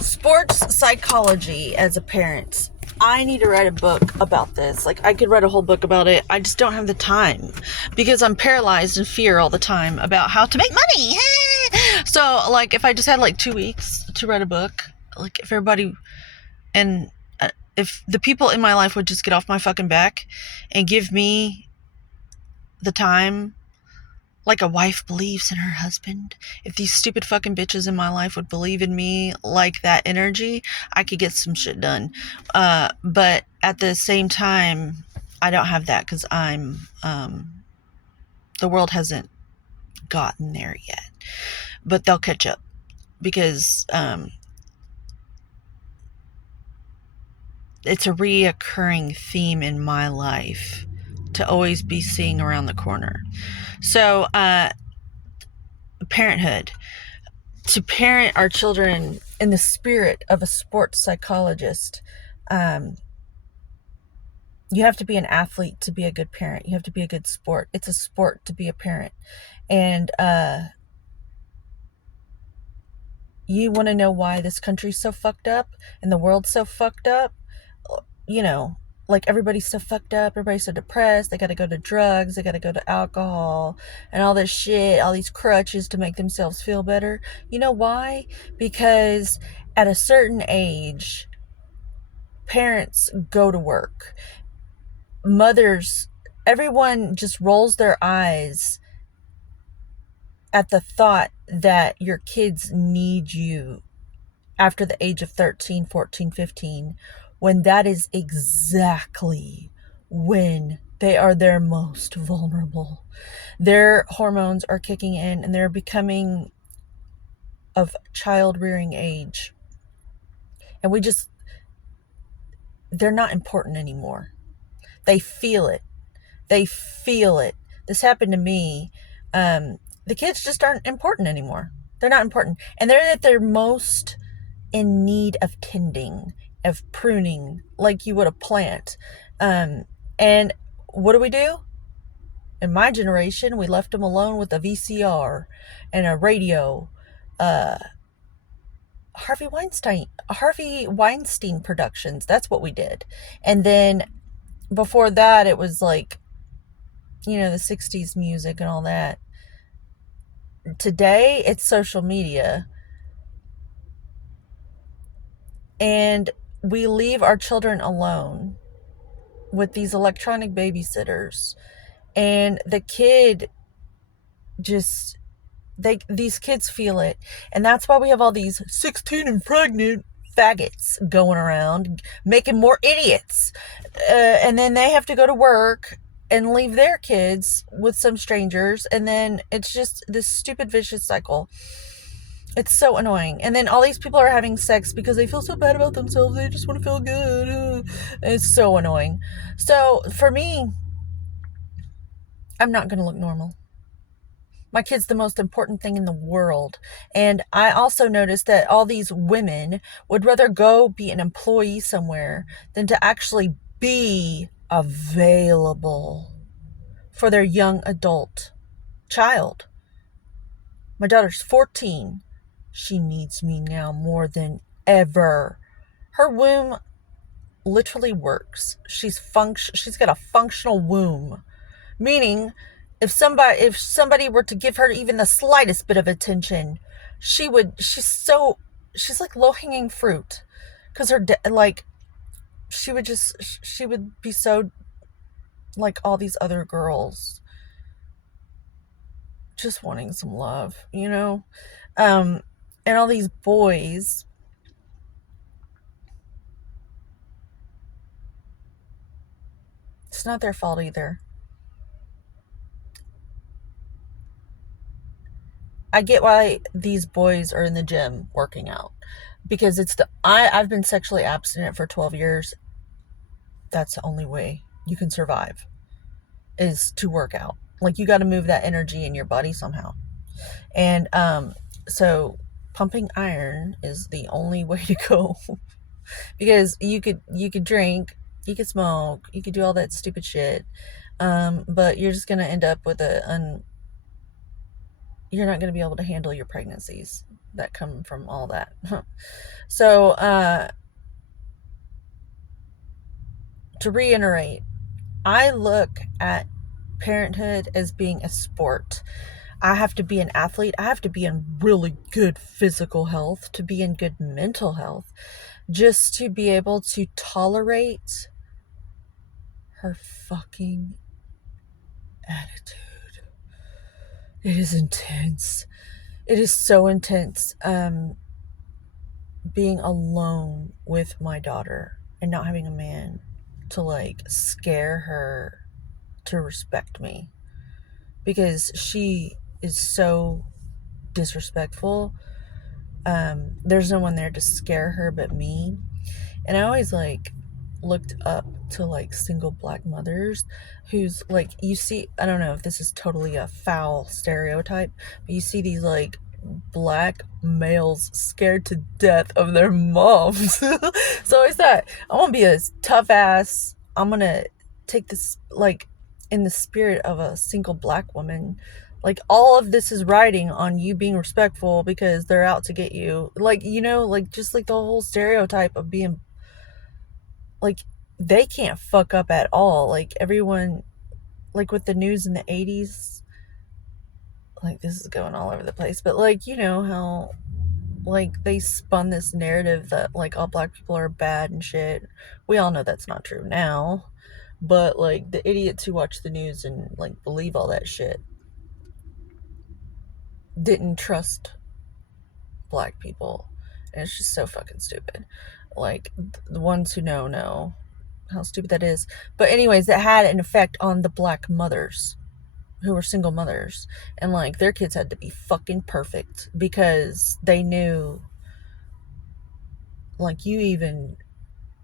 Sports psychology as a parent. I need to write a book about this. Like, I could write a whole book about it. I just don't have the time because I'm paralyzed in fear all the time about how to make money. So, like, if I just had like 2 weeks to write a book, like, if everybody and if the people in my life would just get off my fucking back and give me the time like a wife believes in her husband. If these stupid fucking bitches in my life would believe in me like that energy, I could get some shit done. But at the same time, I don't have that because the world hasn't gotten there yet. But they'll catch up because it's a reoccurring theme in my life to always be seeing around the corner. So, parenthood. To parent our children in the spirit of a sports psychologist, you have to be an athlete to be a good parent. You have to be a good sport. It's a sport to be a parent. And you want to know why this country's so fucked up and the world's so fucked up? You know, like, everybody's so fucked up, everybody's so depressed, they gotta go to drugs, they gotta go to alcohol, and all this shit, all these crutches to make themselves feel better. You know why? Because at a certain age, parents go to work. Mothers, everyone just rolls their eyes at the thought that your kids need you after the age of 13, 14, 15, when that is exactly when they are their most vulnerable. Their hormones are kicking in and they're becoming of child rearing age. And they're not important anymore. They feel it. They feel it. This happened to me. The kids just aren't important anymore. They're not important. And they're at their most in need of tending, of pruning, like you would a plant. And what do? In my generation, we left them alone with a VCR and a radio. Harvey Weinstein Productions. That's what we did. And then before that, it was like, the 60s music and all that. Today, it's social media. And we leave our children alone with these electronic babysitters. And the kid these kids feel it. And that's why we have all these 16 and pregnant faggots going around making more idiots. And then they have to go to work and leave their kids with some strangers. And then it's just this stupid vicious cycle. It's so annoying. And then all these people are having sex because they feel so bad about themselves. They just want to feel good. It's so annoying. So for me, I'm not going to look normal. My kid's the most important thing in the world. And I also noticed that all these women would rather go be an employee somewhere than to actually be available for their young adult child. My daughter's 14. She needs me now more than ever. Her womb literally works. She's got a functional womb, meaning if somebody were to give her even the slightest bit of attention, she's like low-hanging fruit, because she would be so like all these other girls, just wanting some love, and all these boys, it's not their fault either. I get why these boys are in the gym working out, because I've been sexually abstinent for 12 years. That's the only way you can survive, is to work out. Like, you got to move that energy in your body somehow. And so pumping iron is the only way to go. Because you could drink, you could smoke, you could do all that stupid shit, but you're just going to end up with you're not going to be able to handle your pregnancies. that come from all that. So, to reiterate, I look at parenthood as being a sport. I have to be an athlete. I have to be in really good physical health, to be in good mental health, just to be able to tolerate her fucking attitude. It is intense. It is so intense. Being alone with my daughter and not having a man to like scare her to respect me, because she is so disrespectful. There's no one there to scare her but me. And I always like looked up to like single black mothers who's like, you see, I don't know if this is totally a foul stereotype, but you see these like black males scared to death of their moms. So I thought, I want to be a tough ass. I'm going to take this like in the spirit of a single black woman. Like, all of this is riding on you being respectful because they're out to get you. Like, you know, like just like the whole stereotype of being like, they can't fuck up at all. Like everyone, like with the news in the 80s, like this is going all over the place, but like, you know how like they spun this narrative that like all black people are bad and shit. We all know that's not true now, but like the idiots who watch the news and like believe all that shit didn't trust black people, and it's just so fucking stupid. Like the ones who know how stupid that is. But anyways, that had an effect on the black mothers who were single mothers, and like their kids had to be fucking perfect because they knew, like, you even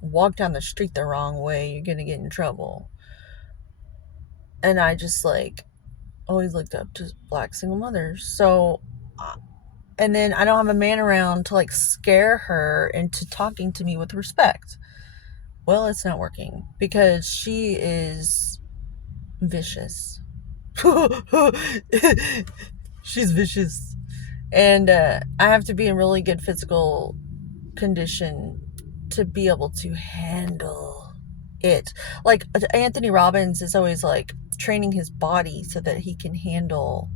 walk down the street the wrong way, you're gonna get in trouble. And I just like always looked up to black single mothers. So, and then I don't have a man around to like scare her into talking to me with respect. Well, it's not working because she is vicious. She's vicious. And I have to be in really good physical condition to be able to handle it. Like Anthony Robbins is always like training his body so that he can handle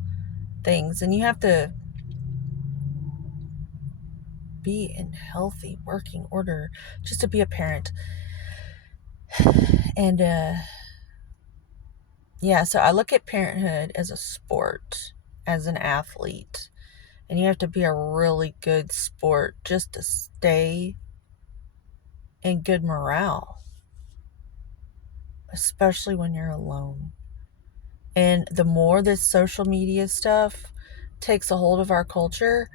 things. And you have to be in healthy working order just to be a parent. And yeah, so I look at parenthood as a sport, as an athlete. And you have to be a really good sport just to stay in good morale, especially when you're alone. And the more this social media stuff takes a hold of our culture,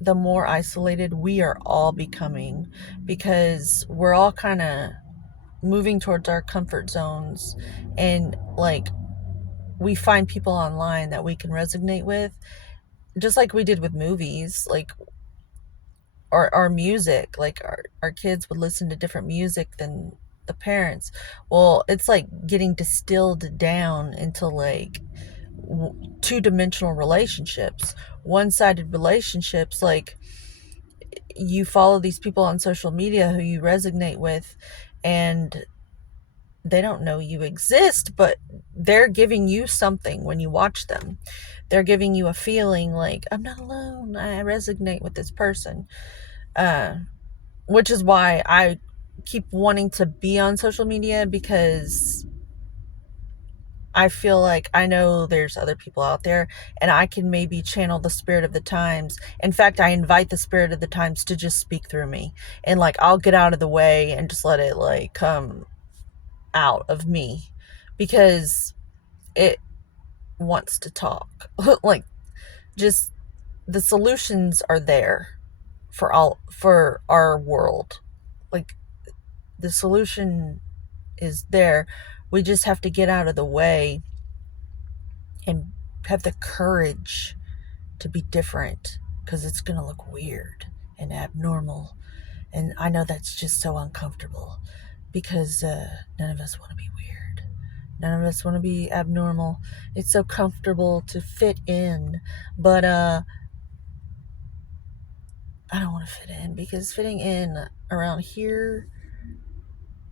the more isolated we are all becoming, because we're all kind of moving towards our comfort zones, and like we find people online that we can resonate with, just like we did with movies, like our music. Like our kids would listen to different music than the parents. Well, it's like getting distilled down into like two-dimensional relationships, one-sided relationships. Like, you follow these people on social media who you resonate with, and they don't know you exist, but they're giving you something when you watch them. They're giving you a feeling like, I'm not alone, I resonate with this person. Which is why I keep wanting to be on social media, because I feel like I know there's other people out there, and I can maybe channel the spirit of the times. In fact, I invite the spirit of the times to just speak through me, and like I'll get out of the way and just let it like come out of me, because it wants to talk. Like, just the solutions are there for our world. Like, the solution is there. We just have to get out of the way and have the courage to be different, because it's going to look weird and abnormal. And I know that's just so uncomfortable, because none of us want to be weird. None of us want to be abnormal. It's so comfortable to fit in. But I don't want to fit in because fitting in around here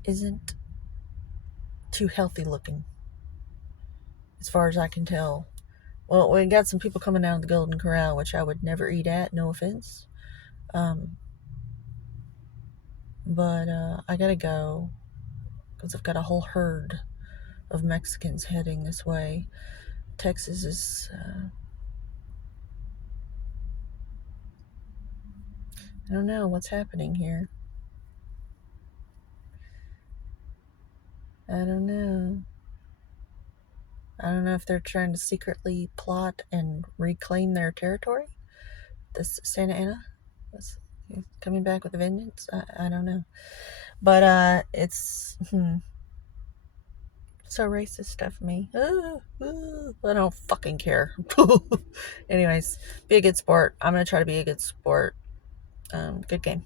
isn't too healthy looking, as far as I can tell. Well, we got some people coming out of the Golden Corral, which I would never eat at, no offense. But I gotta go because I've got a whole herd of Mexicans heading this way. Texas is, I don't know what's happening here. I don't know. I don't know if they're trying to secretly plot and reclaim their territory. This Santa Ana is coming back with a vengeance. I don't know. But it's so racist stuff, me. I don't fucking care. Anyways, be a good sport. I'm going to try to be a good sport. Good game.